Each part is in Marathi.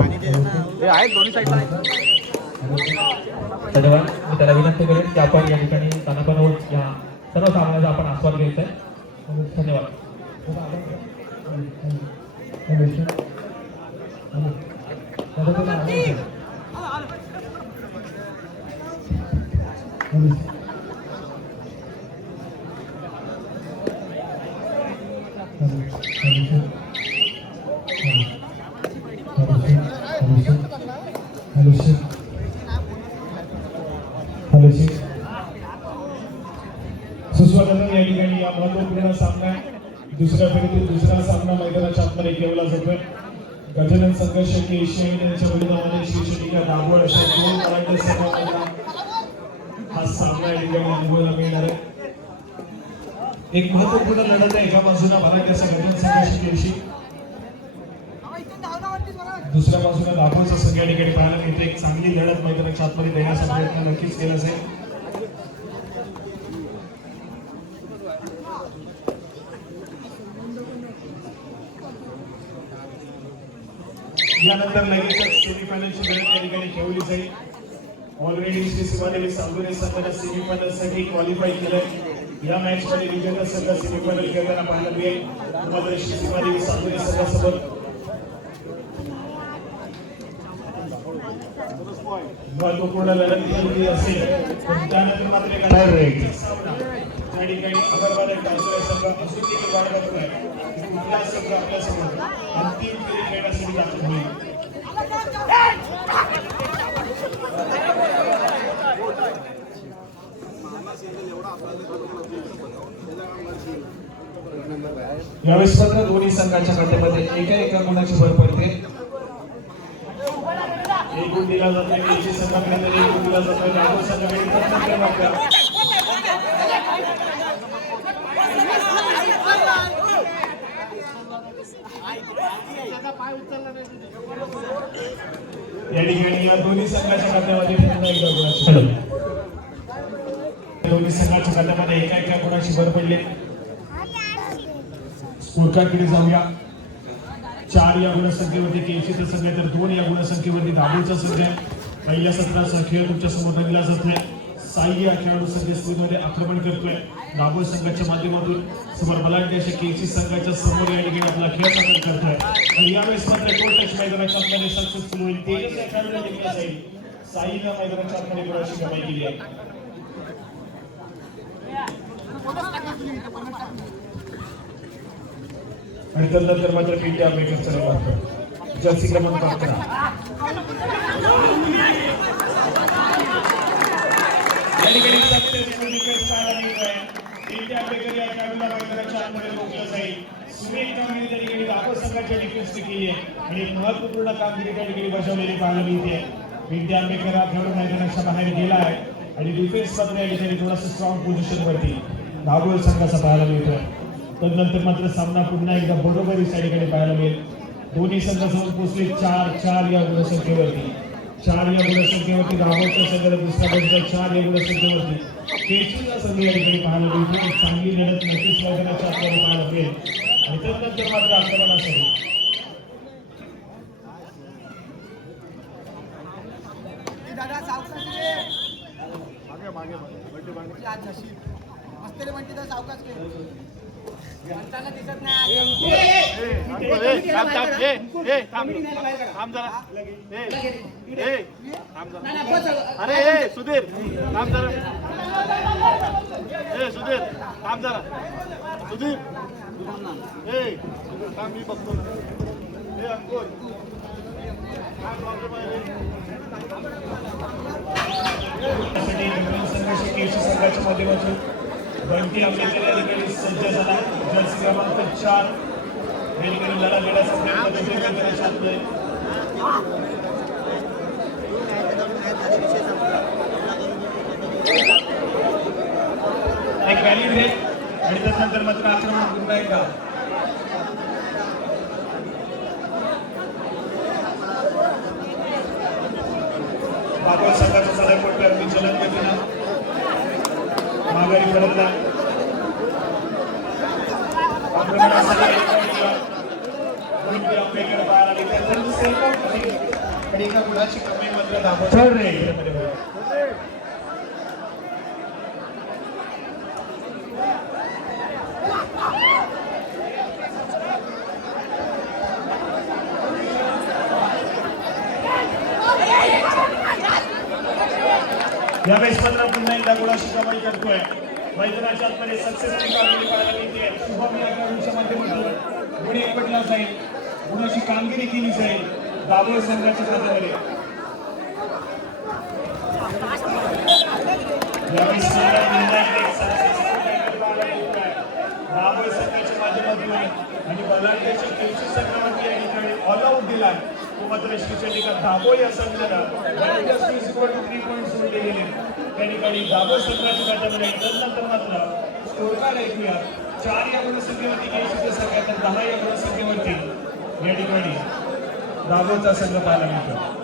आहेत दोन्ही साईडला आहेत. धन्यवाद. मी त्याला विनंती करेन की आपण या ठिकाणी तानापणावर या सर्व सामन्याचा आपण आस्वाद घ्यायचा आहे. धन्यवाद. सुस्वागतम या ठिकाणी या महत्वपूर्ण सामना दुसऱ्या फेरीतील दुसरा सामना मैदानाच्या आतमध्ये खेळला जातोय. गजानन संघर्ष की एशिया यांच्या विरोधामध्ये शिवशेट्टी दाभोळ अशा दोन मराठी संघांना हा सामना या ठिकाणी अनुभवायला मिळणार आहे. एक महत्वपूर्ण लढत आहे. एका बाजूला मराठी असा गजानन संघर्ष की एशिया, दुसऱ्या बाजूला दाभोळचा संघ या ठिकाणी पाहायला मिळते. एक चांगली लढत मैदानाच्या आतमध्ये देण्याचा प्रयत्न नक्कीच केला जाईल. यानंतर लगेचच सेमीफायनलची लढत या ठिकाणी खेळवली जाईल. ऑलरेडी श्री सीमादेवी सांगोले संघाने सेमीफायनलसाठी क्वालिफाय केलंय. या मॅच मध्ये विजेता संघ सेमीफायनल खेळताना पाहायला मिळेल. मात्र श्री सीमादेवी सांगोले संघासोबत महत्वपूर्ण लढत खेळली असेल. पण त्यानंतर मात्र त्या ठिकाणी अगरवाल टाउसर संघ अजूनही वाट बघतोय. कुठला संघ आपल्यासमोर अंतिम फेरी खेळण्यासाठी दाखल होईल. यावेळेस मात्र दोन्ही संघाच्या खात्यामध्ये एका गुणाची भर पडते. एक गुण दिला जातो केजी संघाकडे, एक गुण दिला जातो दाभोळ संघाकडे. या ठिकाणी या दोन्ही संघाच्या खात्यामध्ये पुन्हा एकदा गुणाची दोन्ही संघाच्या खात्यामध्ये एका गुणाची भर पडली. स्कोरकार्डकडे जाऊया. 4 या गुणसंख्येवरती केजीचा संघ आहे, तर 2 या गुणसंख्येवरती दाभोळचा संघ आहे. पहिल्या सत्राचा खेळ तुमच्या समोर रंगला जातोय. साई या खेळाडू संघ स्पर्धेमध्ये आक्रमण करतोय. दाभोळ संघाच्या माध्यमातून समोर बलाढ्य अशा केजी संघाच्या समोर या ठिकाणी आपला खेळ सादर करतोय. आणि यावेळेस मात्र गोल टच मैदानाच्या आतमध्ये सक्सेसफुल होईल. तेजस या खेळाडूला जिंकला जाईल. साईनं मैदानाच्या आतमध्ये गुणाची कमाई केली आहे. आणि त्यानंतर मात्र पीटी आंबेडकर चला वाटतं जर्सी क्रमांक 11 या ठिकाणी 70 विकेट्स पाहायला मिळत आहे. पीटी आंबेडकर या खेळाडूला मैदानाच्या आतमध्ये रोखलं जाईल. सुरेख कामगिरी त्या ठिकाणी दाभोळ संघाच्या डिफेन्सने केली आहे आणि महत्वपूर्ण कामगिरी त्या ठिकाणी बजावलेली पाहायला मिळते. पीटी आंबेडकर हा खेळाडू मैदानाच्या बाहेर गेला आहे आणि डिफेन्स मात्र या ठिकाणी थोडासा स्ट्रॉंग पोझिशन वरती दाभोळ संघाचा पाहायला मिळतोय. तदनंतर मात्र सामना पुन्हा एकदा बरोबरी साईडकडे पाहायला मिळेल. दोन्ही संघ जाऊन पोहोचले 4 या गुणसंख्येवरती. 4 या गुणसंख्येवरती दाभोळच्या संघाला दुसऱ्या बाजूला 4 या गुणसंख्येवरती केजीचा संघ या ठिकाणी पाहायला मिळतो. एक चांगली लढत नक्कीच मैदानाच्या आतमध्ये पाहायला मिळेल. आणि त्यानंतर मात्र आक्रमणासाठी दिसत नाही. अरे सुधीर थांब जरा. सुधीर थांब जरा. सुधीर थांब मी बघतो. अंकुर संघाच्या माध्यमातून बंटी आंबेडकर या ठिकाणी सज्ज झाला. जर्सी क्रमांक 4 या ठिकाणी लढा देण्याचा प्रयत्न करतोय. एक व्हॅली ब्रेक आणि त्यानंतर मात्र आक्रमण पुन्हा एकदा दाभोळ संघाचा सलामीपटू अगदी जलद गतीनं माघारी परतला. आक्रमणासाठी आंबेडकर पाहायला मिळते. पण एका गुणाची कमी मात्र दाखवतो रे. यावेळेस मात्र पुन्हा एकदा गुणाची कमाई करतोय. मैदानाच्या आतमध्ये सक्सेसफुल कामगिरी पाहायला मिळते. शुभम या खेळाडूच्या माध्यमातून गुण एकवटला जाईल, गुणाची कामगिरी केली जाईल दाभोळ संघाच्या खात्यामध्ये. यावेळेस दाभोळ संघाच्या माध्यमातून आणि बलाढ्याच्या केळशी संघामध्ये या ठिकाणी ऑल आउट दिला. तो मात्र श्रीचंडिका दाभोळ या संघाला 3 पॉईंट्स सोडले गेले. त्या ठिकाणी दाभोळ संघाच्या खात्यामध्ये नंतर मात्र स्कोर कार्ड ऐकूया. 4 या गुणसंख्येवरती केळशीच्या संघात तर 10 या गुणसंख्येवरती या ठिकाणी दाभोळचा संघ पाहायला मिळतो.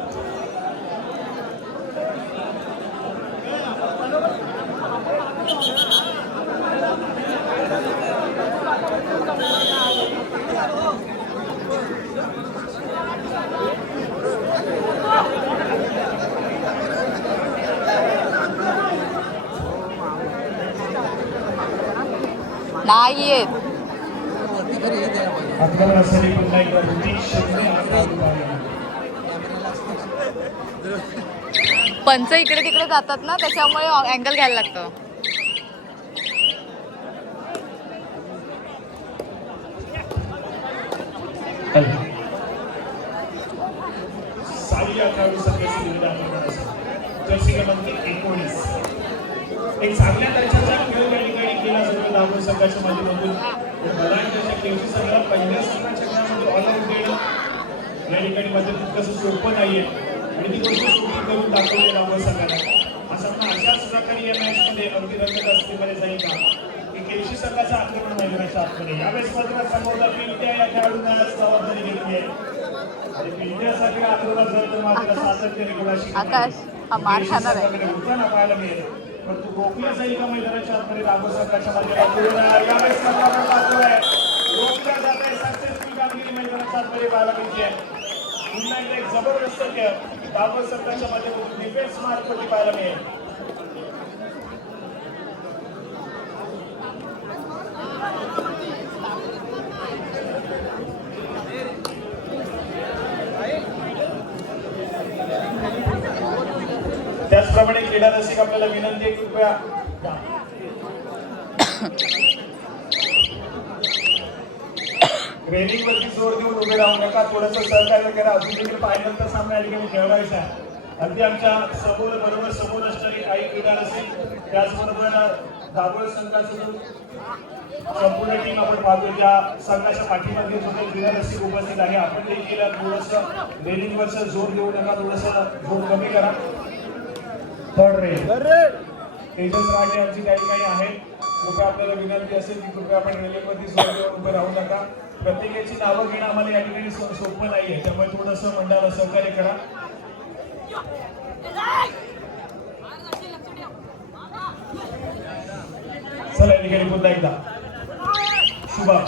नाही येत. आक्रमणासाठी पुन्हा एकदा 3-0 पंच इकडे तिकडे जातात ना, त्याच्यामुळे अँगल घ्यायला लागतं. साई या खेळाडू संघाची निविदा जर्सी क्रमांक 19 एक चांगल्या दर्जाचा खेळ या ठिकाणी केला जातो दाभोळ संघाच्या माध्यमातून. बलाढ्याच्या केळशी संघाला पहिल्या संघाच्या खेळामध्ये ऑल आउट देणं या ठिकाणी मात्र तितकंसं सोपं नाहीये आणि ती गोष्ट सोपी करून दाखवली दाभोळ संघाला. असं अशाच प्रकारे या मॅचमध्ये अगदी रंगतदारपणे जाईल का की केळशी संघाचं आक्रमण मैदानाच्या आतमध्ये. यावेळेस मात्र समोरचा पिंट्या या खेळाडूंना जबाबदारी घेतली आहे आणि पिंट्यासाठी आक्रमण जर तर मात्र सातत्याने गुणाशी आकाश हा मार खाणार आहे. उठाणा पाहायला मिळेल, परंतु गोखल्या जाईल का मैदानाच्या आतमध्ये दाभोळ संघाच्या माध्यमातून. यावेळेस मात्र आपण पाहतोय गोखल्या जात आहे. सक्सेसफुल कामगिरी मैदानाच्या आतमध्ये पाहायला मिळते. पुन्हा एकदा एक जबरदस्त खेळ दाभोळ संघाच्या माध्यमातून डिफेन्स मार्कवरती पाहायला मिळेल. त्याचप्रमाणे क्रीडा रसिक आपल्याला विनंती आहे कृपया रेलिंग वरती जोर देऊन उभे राहू नका. थोडंसं सहकार्य करा. अजून देखील फायनलचा सामना या ठिकाणी खेळवायचा आहे. अगदी आमच्या समोर असणारी काही क्रीडा रसिक, त्याचबरोबर दाभोळ संघाचं संपूर्ण टीम आपण पाहतो त्या संघाच्या पाठीमागे सुद्धा क्रीडा रसिक उपस्थित आहे. आपण देखील थोडंसं रेलिंग वरचा जोर देऊ नका, थोडंसं जोर कमी करा. थर्ड रेल तेजस राजे यांची काही आहेत. कृपया आपल्याला विनंती असेल की कृपया आपण रेल्वेवरती जोर देऊन उभे राहू नका. प्रत्येकाची नावं घेणं आम्हाला या ठिकाणी सोपं नाहीये, त्यामुळे थोडंसं मंडळाला सहकार्य करा. चला या ठिकाणी पुन्हा एकदा शुभम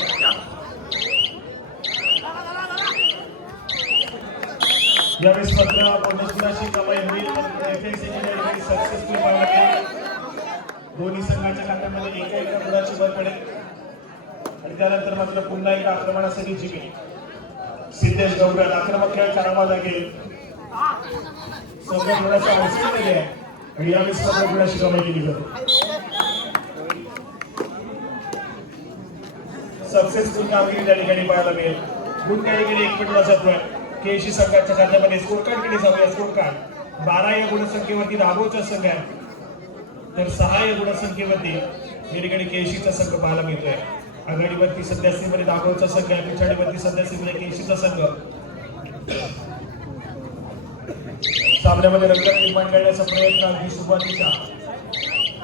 यावेळेस मात्र बोनसची कमाई होईल. सक्सेसफुल पाहायला मिळेल. दोन्ही संघाच्या खात्यामध्ये एका गुणाची भर पडेल आणि त्यानंतर मात्र पुन्हा एका आक्रमणासाठी जिंकेल. सिद्धेश गौरव आक्रमक खेळ करावा लागेल. संघ थोडासा अडचणीमध्ये आहे आणि यावेळेस मात्र गुणाची कमाई केली जाते. सक्सेसफुल कामगिरी त्या ठिकाणी पाहायला मिळेल. गुण त्या ठिकाणी एकवटला जातोय. केळशी संघाच्या खात्यामध्ये स्कोर कार्डकडे जाऊया. स्कोर कार्ड 12 या गुणसंख्येवरती दाभोळचा संघ आहे, तर 6 या गुणसंख्येवरती या ठिकाणी केळशीचा संघ पाहायला मिळतोय. आघाडीवरती सध्या सीमेमध्ये दाभोळचा संघ आहे, पिछाडीवरती सध्या सीमेमध्ये केळशीचा संघ. सामन्यामध्ये रंगत निर्माण करण्याचा प्रयत्न अगदी सुरुवातीच्या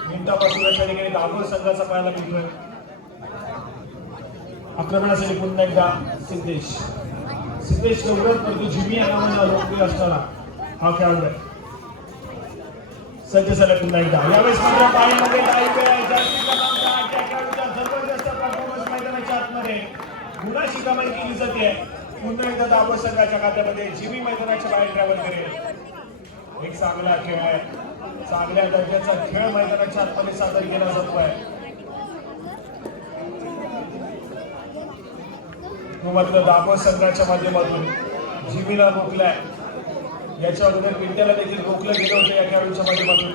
मिनिटापासून त्या ठिकाणी दाभोळ संघाचा पाहायला मिळतोय. आक्रमणासाठी पुन्हा एकदा सिद्धेश गौरव, परंतु जिमी या नावाने लोकप्रिय असणारा हा खेळाडू आहे. सज्ज झाला पुन्हा एकदा. यावेळेस मात्र पाण्यामध्ये जबरदस्त परफॉर्मन्स मैदानाच्या आतमध्ये गुणाची कमाई केली जाते. पुन्हा एकदा दाबो संघाच्या खात्यामध्ये जीबी मैदानाच्या बाहेर ट्रॅव्हल करेल. एक चांगला खेळ आहे, चांगल्या दर्जाचा खेळ मैदानाच्या आतमध्ये सादर केला जातोय. तो मात्र दाबो संघाच्या माध्यमातून जीबीला रोखलाय. याच्या अगोदर पिंट्याला देखील रोखलं गेलं होतं या खेळाडूच्या माध्यमातून.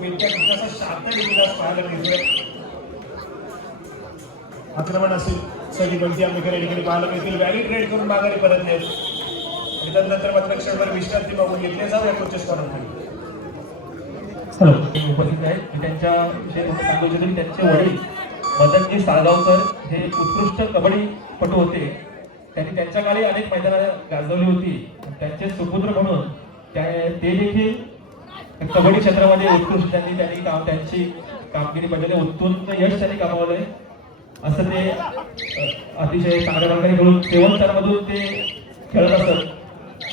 पिंट्या कसा शांत देखील पाहायला मिळतोय. आक्रमण असेल सरी बंटी आंबेकर या ठिकाणी पाहायला मिळतील. व्हॅली ट्रेड करून माघारी परत येत आणि त्यानंतर मात्र क्षणभर विश्रांती मागून घेतले जाऊ या कोचेस कॉर्नरकडे. हॅलो, उपस्थित आहेत. मी त्यांच्या विषयी सांगू इच्छितो की त्यांचे वडील मदनजी साळगावकर हे उत्कृष्ट कबड्डीपटू होते. त्यांनी त्यांच्या काळी अनेक मैदानात गाजवली होती. त्यांचे सुपुत्र म्हणून ते देखील कबड्डी क्षेत्रामध्ये उत्कृष्ट त्यांची कामगिरी बजावली. उत्तुंग यश त्यांनी कमावलंय. असं ते अतिशय चांगल्या प्रकारे खेळून 7 स्टारमधून ते खेळत असत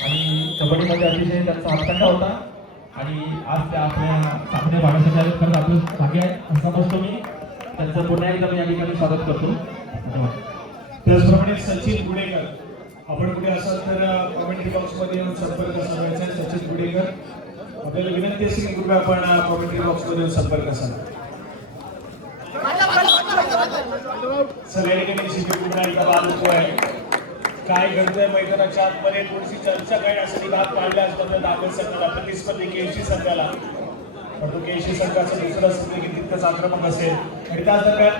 आणि कबड्डीमध्ये अतिशय त्यांचा हातखंडा होता. आणि आज त्या आपल्या सामने भागासाठी खरंच आपलं भाग्य आहे असं समजतो मी. त्यांचं पुन्हा एकदा मी या ठिकाणी स्वागत करतो. धन्यवाद. त्याचप्रमाणे सचिन गुडेकर, आपण कुठे असाल तर कमेंट्री बॉक्स मध्ये येऊन संपर्क साधायचा आहे. सचिन गुडेकर, आपल्याला विनंती असेल की कृपया आपण कमेंट्री बॉक्स मध्ये येऊन संपर्क साधा. सगळ्या ठिकाणी शिबिर पुन्हा एकदा बाद होतोय. काय घडतंय मैदानाच्या आतमध्ये थोडीशी चर्चा करण्यासाठी भाग पाडल्या असतात दाखल संघाला, प्रतिस्पर्धी केएफसी संघाला. परंतु केएफसी संघाचा दुसरा संघ तितकंच आक्रमक असेल आणि त्याच दरम्यान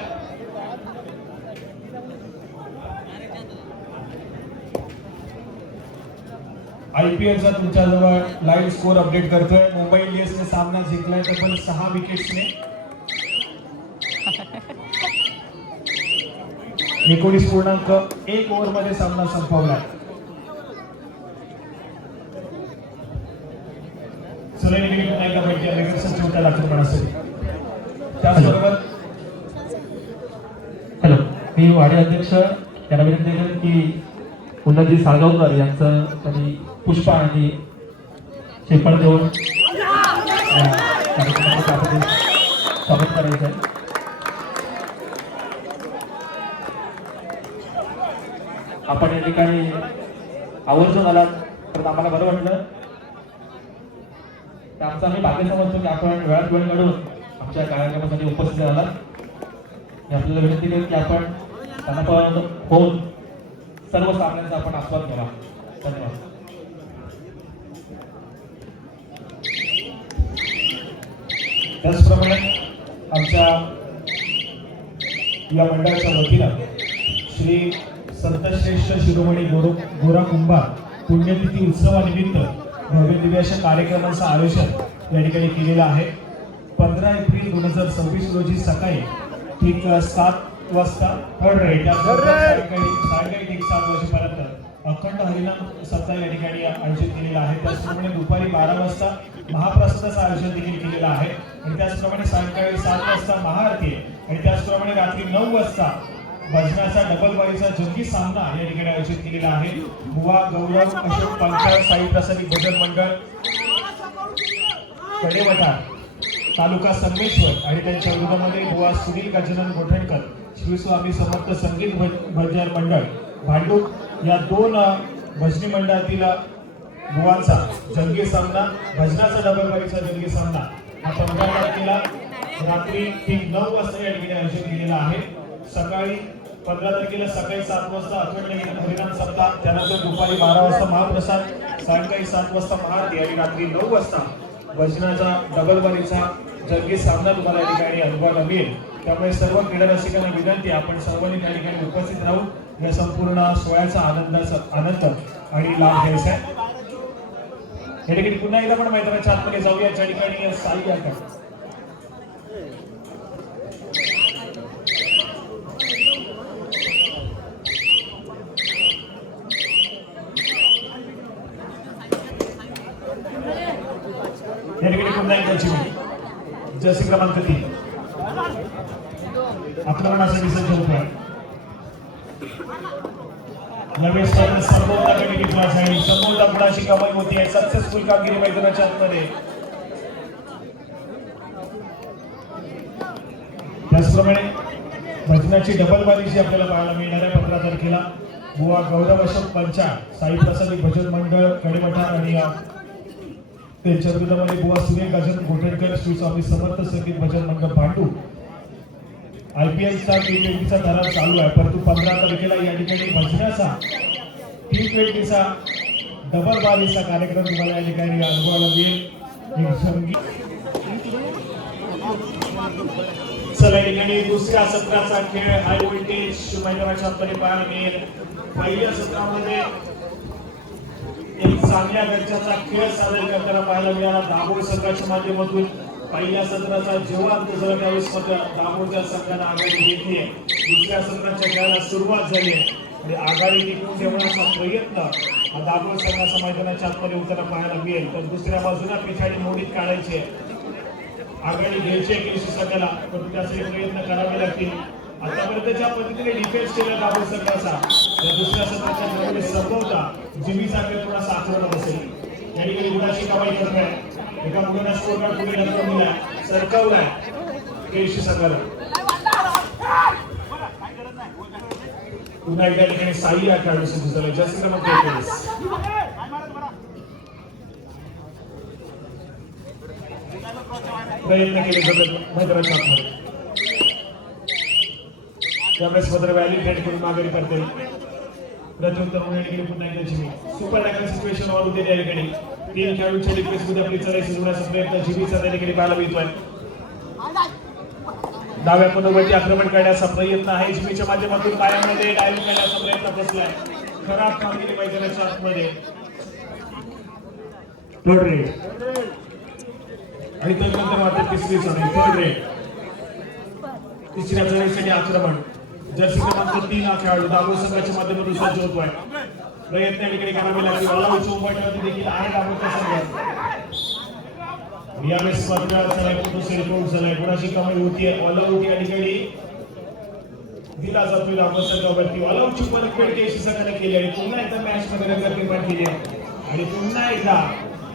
IPLचा तुमच्याजवळ लाईव्ह स्कोर अपडेट करतोय. मुंबई इंडियन्सने सामना जिंकलाय तर पण 6 विकेट्सने. 19.1 ओव्हरमध्ये सामना संपवलाय. त्याचबरोबर हॅलो, मी वाडी अध्यक्ष यांना विनंती करेन की उन्नतजी साळगावकर यांचं त्यांनी पुष्पा आणि श्रीफळ देऊन कार्यक्रमाचं आपण स्वागत करायचं आहे. आपण या ठिकाणी आवर्जून आलात तर आम्हाला बरं वाटलं. तर आमचं आम्ही भाग्य समजतो की आपण वेळात वेळ काढून आमच्या कार्यक्रमासाठी उपस्थित झालात. मी आपल्याला विनंती करेन की आपण त्यांना पण होऊन सर्व सामन्यांचा आपण आस्वाद घ्यावा. धन्यवाद. त्याचप्रमाणे आमच्या या मंडळाच्या वतीनं श्री संतश्रेष्ठ शिरोमणी गोरा कुंभार पुण्यतिथी उत्सवानिमित्त भव्य दिव्य अशा कार्यक्रमाचं आयोजन या ठिकाणी केलेलं आहे. 15 एप्रिल 2026 रोजी सकाळी ठीक 7 वाजता सायंकाळी ठीक 7 वाजेपर्यंत अखंड हरिनाम सप्ताह या ठिकाणी आयोजित केलेला आहे. त्याचप्रमाणे दुपारी 12 वाजता महाप्रसादाचं आयोजन देखील केलेलं आहे आणि त्याचप्रमाणे सायंकाळी 7 वाजता महाआरती आणि त्याचप्रमाणे रात्री 9 वाजता भजनाचा डबल बारीचा जंगी सामना या ठिकाणी आयोजित केलेला आहे. बुवा गौरव अशोक पंचाळ साई प्रसादी भजन मंडळ कडेवठार तालुका संगमेश्वर आणि त्यांच्या विरोधामध्ये बुवा सुनील गजानन गोठणकर श्री स्वामी समर्थ संगीत भजन मंडळ भांडूप या 2 भजनी मंडळातील बुवांचा जंगी सामना, भजनाचा डबल बारीचा जंगी सामना हा 15 तारखेला रात्री ठीक 9 वाजता या ठिकाणी आयोजित केलेला आहे. सकाळी 15 तारखेला सकाळी 7 वाजता अखंड हरिनाम सप्ताह, त्यानंतर दुपारी 12 वाजता महाप्रसाद, सायंकाळी 7 वाजता महाआरती आणि रात्री 9 वाजता भजनाचा डबल बारीचा जंगी सामना तुम्हाला या ठिकाणी अनुभवायला मिळेल. त्यामुळे सर्व क्रीडा रसिकांना विनंती आपण सर्वांनी त्या ठिकाणी उपस्थित राहून या संपूर्ण सोहळ्याचा आनंद आणि लाभ घ्यायचा आहे. या ठिकाणी पुन्हा एकदा आपण मैदानाच्या आतमध्ये जाऊया ज्या ठिकाणी साई या ठिकाणी पुन्हा एकदा जीवन जर्सी क्रमांक 3 आक्रमणासाठी सज्ज होतोय. नवीन सर्वोत्तम क्लास आहे. सर्वोत्तम गुणाची कमाई होती आहे. सक्सेसफुल कामगिरी मैदानाच्या आतमध्ये. त्याचप्रमाणे भजनाची डबल बारीची आपल्याला पाहायला मिळणार आहे 15 तारखेला बुवा गौरव अशोक पंचा साई प्रसादी भजन मंडळ कडेमठार आणि त्यांच्या विरोधामध्ये बुवा सूर्य गजानन गोटेडकर श्री स्वामी समर्थ संगीत भजन मंडळ भांडू. IPL चा T20चा दरार चालू आहे, परंतु 15 तारखेला या ठिकाणी भजनाचा T20चा डबल बारीचा कार्यक्रम तुम्हाला या ठिकाणी अनुभवायला मिळेल. चला या ठिकाणी दुसऱ्या सत्राचा खेळ हाय व्होल्टेज मैदानाच्या आतमध्ये पाहायला मिळेल. पहिल्या सत्रामध्ये एक चांगल्या दर्जाचा खेळ सादर करताना पाहायला मिळाला दाभोळ संघाच्या माध्यमातून. पहिल्या सत्राचा जेव्हा अंत झाला त्यावेळेस मात्र दाभोळच्या संघाने आघाडी घेतली आहे. दुसऱ्या सत्राच्या खेळाला सुरुवात झाली आहे आणि आघाडी टिकवून ठेवण्याचा प्रयत्न दाभोळ संघाच्या मैदानाच्या आतमध्ये होताना पाहायला मिळेल. तर दुसऱ्या बाजूला पिछाडी मोडीत काढायची आहे, आघाडी घ्यायची आहे केसी संघाला, पण त्यासाठी प्रयत्न करावे लागतील. आतापर्यंत ज्या पद्धतीने डिफेन्स केला दाभोळ संघाचा या दुसऱ्या सत्राच्या खेळामध्ये संपवता जिमीचा खेळ थोडासा आक्रमक असेल. या ठिकाणी गुणाची कमाई करतोय, एका मुलांना स्कोर कार्ड पुढे ढकलून दिलाय, सरकवलाय केसी संघाला. पुन्हा एकदा ठिकाणी साई या खेळाडू सिद्ध झाले. जास्त क्रमांक 21 प्रयत्न केले जातात मैदानाच्या आतमध्ये. त्यावेळेस मात्र व्हॅली थ्रेट करून माघारी करते. प्रत्युत्तर म्हणून ठिकाणी पुन्हा एकदा जिमी सुपर टॅकल सिच्युएशन वर होते. त्या ठिकाणी 3 खेळाडूंच्या डिफेन्स मध्ये आपली चढाई सुधारण्याचा प्रयत्न जिमीचा त्या ठिकाणी पाहायला मिळतोय. डाव्या पदोवरती आक्रमण करण्याचा प्रयत्न आहे जिमीच्या माध्यमातून, पायामध्ये डायव्हिंग करण्याचा प्रयत्न बसलाय. खराब कामगिरी मैदानाच्या आतमध्ये. थर्ड रेड आणि त्यानंतर मात्र तिसरी चढाई थर्ड रेड. तिसऱ्या चढाईसाठी आक्रमण जर्सी क्रमांक 3 हा खेळाडू दाभोळ संघाच्या माध्यमातून सज्ज होतोय. प्रयत्न या ठिकाणी करावे लागतील. अलाउच्या उंबरठ्यावरती देखील आहे दाभोळचा संघ. यावेळेस मात्र झालाय, कोणाची कमाई होतीये, अलाउट या ठिकाणी दिला जातोय दाभोळ संघावरती. अलाउची परतफेड केसी संघाने केली आणि पुन्हा एकदा मॅच मध्ये रंगत निर्माण केली आहे आणि पुन्हा एकदा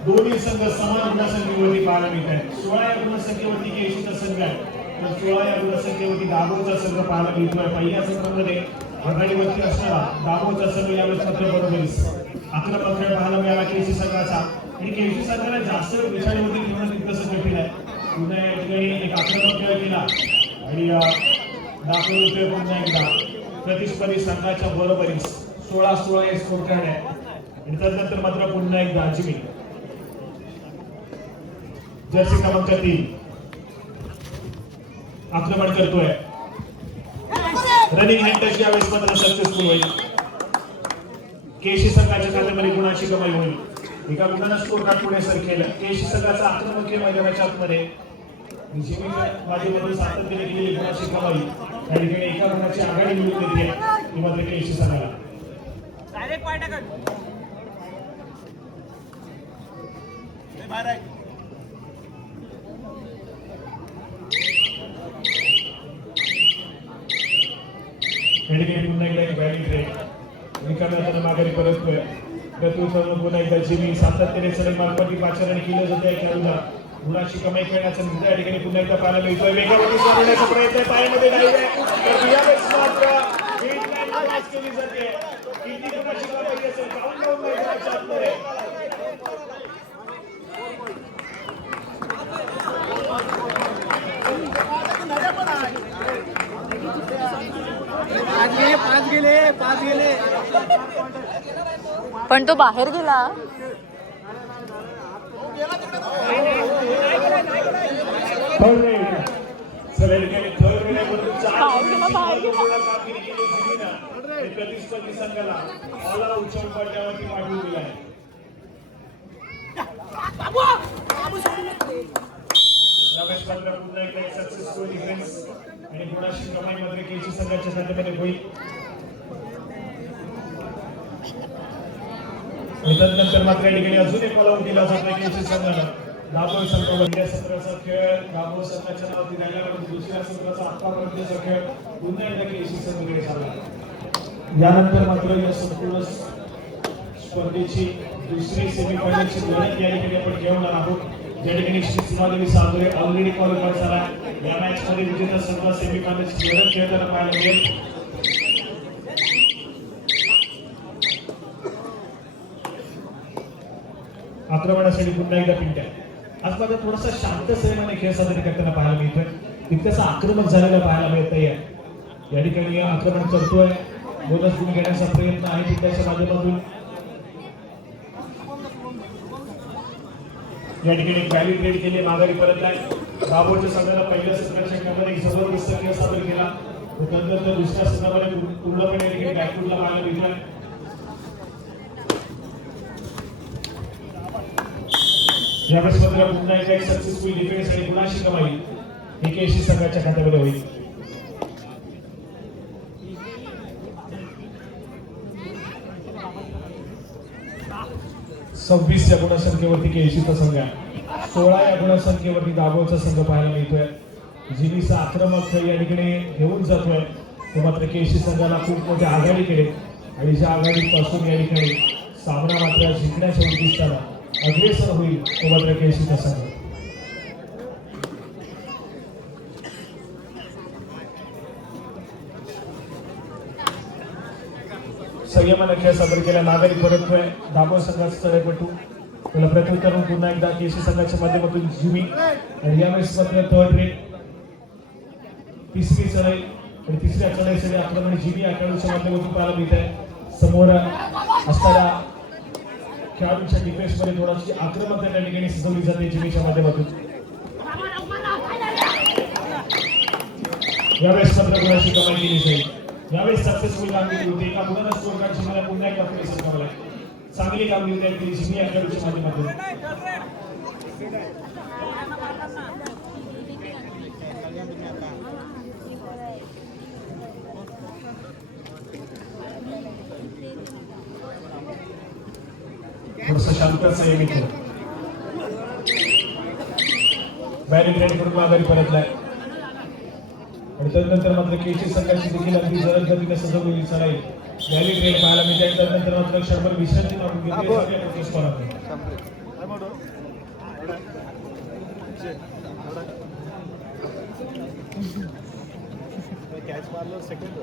दोन्ही संघ समान गुणसंख्येवरती पाहायला मिळत आहेत. 16 या गुणसंख्येवरती केसीचा संघ आहे, तर 16 या गुणसंख्येवरती दाभोळचा संघ पाहायला मिळतोय. पहिल्या सत्रामध्ये आघाडीवरती असणारा दाभोळचा संघ यावेळेस मात्र बरोबरीस आक्रमक खेळ पाहायला मिळाला केसी संघाचा आणि केसी संघाला जास्त पिछाडीवरती ठेवणं तितकंसं कठीण आहे. पुन्हा या ठिकाणी एक आक्रमक खेळ केला आणि दाखवतोय पुन्हा एकदा प्रतिस्पर्धी संघाच्या बरोबरीस 16-16 हे स्कोर कार्ड आहे आणि त्यानंतर मात्र पुन्हा एकदा जिमी जर्सी क्रमांक 3 आक्रमण करतोय. रनिंग हँड टच यावेळेस मात्र सक्सेसफुल होईल. केसी संघाच्या खात्यामध्ये गुणाची कमाई होईल. एका गुणानं स्कोर कार्ड पुढे सरकेल. केसी संघाचा आक्रमक खेळ मैदानाच्या आतमध्ये जिमीच्या माध्यमातून सातत्याने केलेली गुणाची कमाई या ठिकाणी एका गुणाची आघाडी मिळवून देते ही मात्र केसी संघाला. पुन्हा एकदा एक बॅटिंग ट्रेड निकालात माघारी परततोय. प्रत्युत्तर पुन्हा एकदा जिमी सातत्याने चढाई मार्फत पाचारण केलं जाते. खेळाडूला गुणाची कमाई करण्याचा मुद्दा या ठिकाणी पुन्हा एकदा पाहायला मिळतोय. वेगावरती सोडण्याचा प्रयत्न आहे, पायामध्ये डाईव्ह आहे, तर यावेळेस मात्र हिटलाईन क्रॉस केली जाते. किती गुणाची कमाई असेल काउंटडाऊन मैदानाच्या आतमध्ये. पाच गेले पण तो बाहेर गेला. थर्ड रेड चला ठिकाणी थर्ड रेड आहे, परंतु 4 कामगिरी केली जिमीनं प्रतिस्पर्धी संघाला ऑल आउटच्या उंबरठ्यावरती पाठवून दिला आहे. यावेळेस मात्र पुन्हा एकदा एक सक्सेसफुल डिफेन्स आणि गुणाची कमाई मात्र केसी संघाच्या खात्यामध्ये होईल. त्यानंतर मात्र या ठिकाणी अजून एक ऑल आउट दिला जातोय केसी संघाला. दाभोळ संघ पहिल्या सत्राचा खेळ दाभोळ संघाच्या नावावरती झाल्यानंतर दुसऱ्या सत्राचा आतापर्यंतचा खेळ पुन्हा एकदा केसी संघाकडे झाला. यानंतर मात्र या संपूर्ण स्पर्धेची दुसरी सेमीफायनलची लढत या ठिकाणी आपण घेणार आहोत, ज्या ठिकाणी सीमादेवी सागरे ऑलरेडी क्वालिफाय झाला. या मॅच मध्ये विजेता संघ सेमीफायनलची लढत खेळताना पाहायला मिळेल. आक्रमणासाठी पुन्हा एकदा पिंट्या. आज माझा थोडासा शांत संयमाने खेळ साजरे करताना पाहायला मिळतोय. तितकंसा आक्रमक झालेला पाहायला मिळत नाहीये. या ठिकाणी आक्रमण करतोय, बोनस गुण घेण्याचा प्रयत्न आहे पिंट्याच्या माध्यमातून. या ठिकाणी व्हॅल्यू ट्रेड केली, माघारी परतलाय. दाभोळच्या संघाला पहिल्या सत्राच्या खेळामध्ये एक जबरदस्त खेळ सादर केला. त्यानंतर दुसऱ्या सत्रामध्ये पूर्णपणे या ठिकाणी बॅकफुटला पाहायला मिळतोय. यावेळेस मात्र पुन्हा एकदा एक सक्सेसफुल डिफेन्स आणि गुणाशी कमाई केसी संघाच्या खात्यामध्ये होईल. 26 या गुणसंख्येवरती केसीचा संघ आहे. 16 या गुणसंख्येवरती दाभोळचा संघ पाहायला मिळतोय. जिनीचा आक्रमक खेळ या ठिकाणी घेऊन जातोय. तो मात्र केसी संघाला खूप मोठ्या आघाडीकडे आणि ज्या आघाडीपासून या ठिकाणी सामना मात्र जिंकण्याच्या उद्दिष्टाला अग्रेसर होईल तो मात्र केसीचा संघ. संयमाने खेळ सादर केला, नागरी परततोय दाभोळ संघाचा चढाईपटू. त्याला प्रत्युत्तर पुन्हा एकदा केसी संघाच्या माध्यमातून जिमी आणि यावेळेस मात्र थर्ड रेट तिसरी चढाई आणि तिसऱ्या चढाईसाठी आक्रमण जिमी आघाडीच्या माध्यमातून पाहायला मिळत आहे. समोर असताना खेळाडूंच्या डिफेन्स मध्ये थोडाशी आक्रमकता त्या ठिकाणी सुचवली जाते जिमीच्या माध्यमातून. यावेळेस मात्र गुणाची कमाई केली जाईल. यावेळेस सक्सेसफुल कामगिरी होती. एका मुलाला स्कोर कार्ड मला पुन्हा एकदा पुढे सरकावला. चांगली कामगिरी त्या ठिकाणी जिमी आघाडीच्या माध्यमातून. थोडंसं शांत संयमित बॅरिंग रेड करून माघारी परतलाय आणि त्यानंतर मात्र केसी संघाची देखील अगदी जलद गतीने सजवलेली चढाई बॅरिंग रेड पाहायला मिळते. त्यानंतर मात्र क्षणभर विश्रांती मागून घेतली. कॅच मारलं सेकंड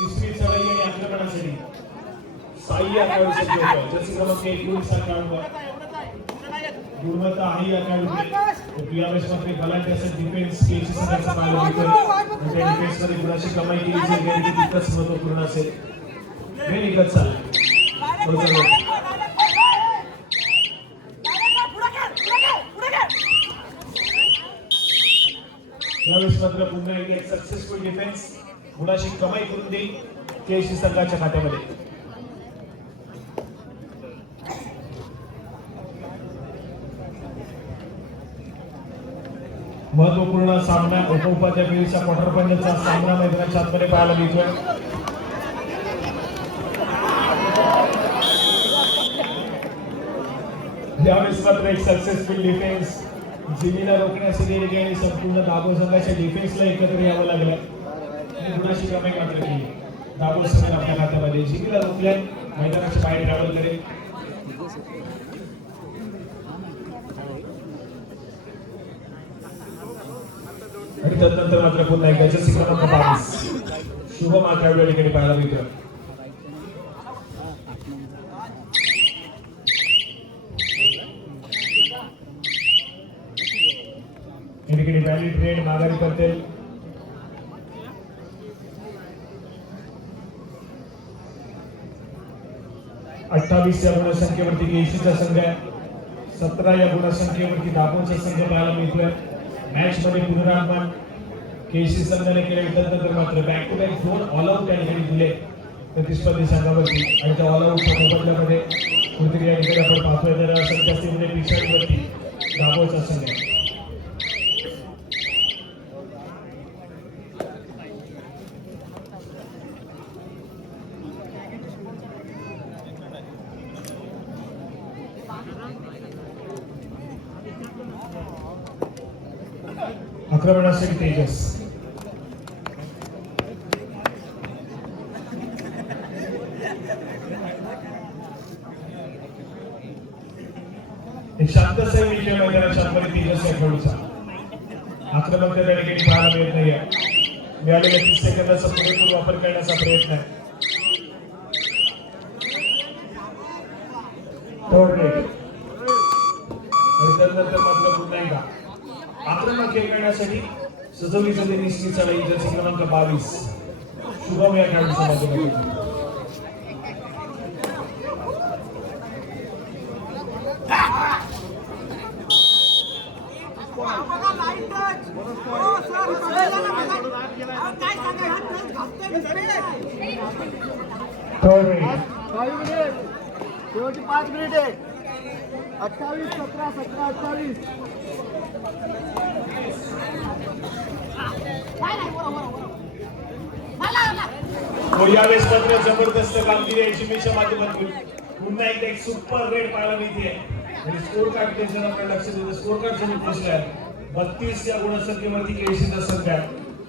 तिसरी चढाई आणि आक्रमणासाठी साई आघाडीसाठी जसे क्रमांक 1 गुणवत्ता आहे या खेळाडूंनी. यावेळेस मात्र बलाढ्य असं डिफेन्स केसी संघाचा पाहायला मिळतोय. त्या डिफेन्स मध्ये गुणाची कमाई केली जाईल की तितकंच महत्त्वपूर्ण असेल. हे निघत चाललं यावेळेस मात्र पुन्हा एक सक्सेसफुल डिफेन्स गुणाची कमाई करून देईल केसी संघाच्या खात्यामध्ये. महत्वपूर्ण सामना उपउपाध्याय क्वार्टर फायनलचा सामना मैदानाच्या आतमध्ये पाहायला मिळतोय. यावेळेस मात्र एक सक्सेसफुल डिफेन्स जिमीला रोखण्यासाठी आणि संपूर्ण दाभोळ संघाच्या डिफेन्सला एकत्र यावं लागलं. गुणाची कमाई मात्र केली दाभोळ संघ आपल्या खात्यामध्ये. जिमीला रोखल्या मैदानाच्या बाहेर ट्रॅव्हल करेल. आणि त्यानंतर मात्र पुन्हा एकदा जर्सी क्रमांक 22 शुभम आकाड या ठिकाणी पाहायला मिळतो. या ठिकाणी व्हॅल्यू ट्रेड माघारी करते. अठ्ठावीस या गुणसंख्येवरती केसीचा संघ आहे. 17 या गुणसंख्येवरती दाभोळचा संघ पाहायला मिळतोय. मॅच मध्ये पुनरागमन केसी संघाने केले. त्यानंतर मात्र back to back 2 all out या ठिकाणी दिले प्रतिस्पर्धी संघावरती आणि त्या ऑल आउटच्या मोबदल्यामध्ये कुठेतरी या ठिकाणी आपण पाहतोय तर संख्यास्थितीमध्ये पिछाडीवरती दाभोळचा संघ आहे. आक्रमणासाठी तेजस एक शांतसाई विजय मैदानाच्या आतमध्ये तेजस्वी खेळूचा आक्रमक त्या ठिकाणी पाहायला मिळत नाहीये. मिळालेल्या 30 सेकंदाचा पुरेपूर वापर करण्याचा प्रयत्न आहे. थर्ड रेड आणि त्यानंतर मात्र पुन्हा एकदा आक्रमक खेळ करण्यासाठी सजवली जाते निश्चित चढाई जर्सी क्रमांक 22 शुभम या खेळाडूच्या माध्यमातून. थर्ड रेड शेवटची 5 मिनिट आहे. 28 17 17 28. यावेळेस मात्र जबरदस्त कामगिरी आहे जिमीच्या माध्यमातून. पुन्हा एकदा एक सुपर रेड पाहायला मिळते आणि स्कोर कार्ड जर आपण लक्ष दिलं स्कोर कार्ड जर पोहोचले 32 या गुणसंख्येवरती केळशीचा संघ आहे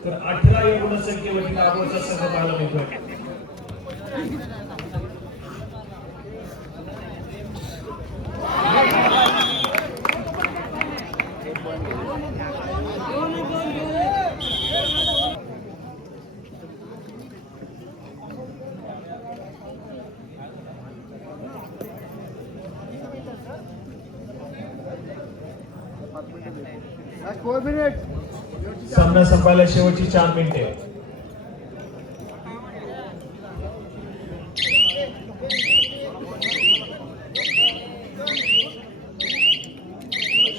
तर 18 या गुणसंख्येवरती दाभोळचा संघ पाहायला मिळतोय. Last 4 minutes. सामना संपायला शेवटची 4 मिनिटे.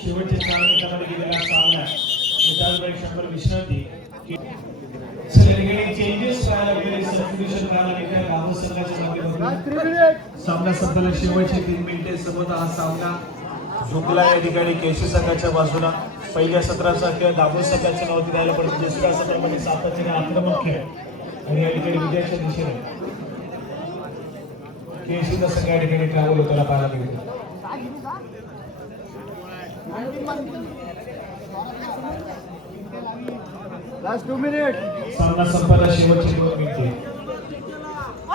शेवटच्या 4 मिनिटांमध्ये गेलेला सामना त्याचवेळी 100 विश्रांती. सगळीकडे चेंजेस पाहायला मिळाले सबस्टिट्यूशन पाहायला मिळाले दाभोळ संघाच्या Last माध्यमातून. 3 minutes. सामना संपला शेवटचे 3 मिनिटे संपत हा सामना झुकला या ठिकाणी केसी संघाच्या बाजूला. पहिल्या सत्राचा खेळ दाभोळ संघाच्या नावाची द्यायला पण दुसऱ्या सत्रामध्ये सातत्याने आक्रमक खेळ आणि या ठिकाणी विजयाच्या दिशेने केसीचा संघ या ठिकाणी ट्रॅव्हल होताना पाहायला मिळतो. Last 2 minutes. सामना संपला शेवटचे 2 मिनिटे.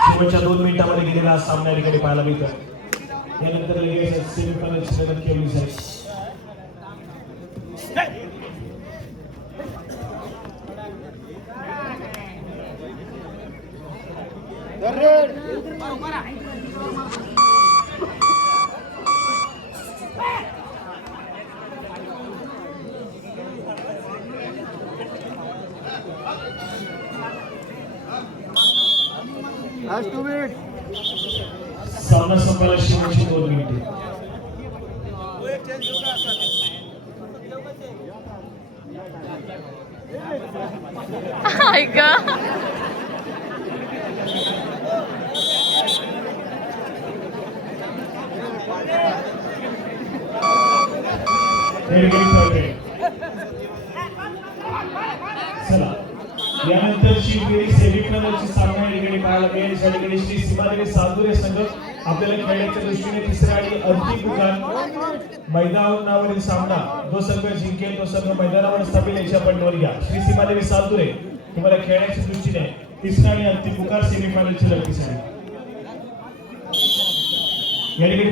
शेवटच्या 2 मिनिटांमध्ये गेलेला हा सामना या ठिकाणी पाहायला मिळतो. यानंतर लगेच सेमीफायनलची लढत खेळली जाईल. Red. Last 2 minutes. सामना संपला शेवटची 2 मिनिटे. ऐक चला यानंतरची फेरी सेमीफायनलची सामना या ठिकाणी पाहायला मिळेल. या ठिकाणी श्री सीमादेवी सालदुरे संघ आपल्याला खेळण्याच्या दृष्टीने तिसरा आणि अंतिम गुण मैदानावरील सामना जो संघ जिंकेल तो संघ मैदानावर स्थापित याची आपण नोंद घ्या. श्री सीमादेवी सालदुरे तुम्हाला खेळण्याच्या दृष्टीने तिसरा आणि अंतिम पुकार सेमीफायनलची लढतीसाठी या ठिकाणी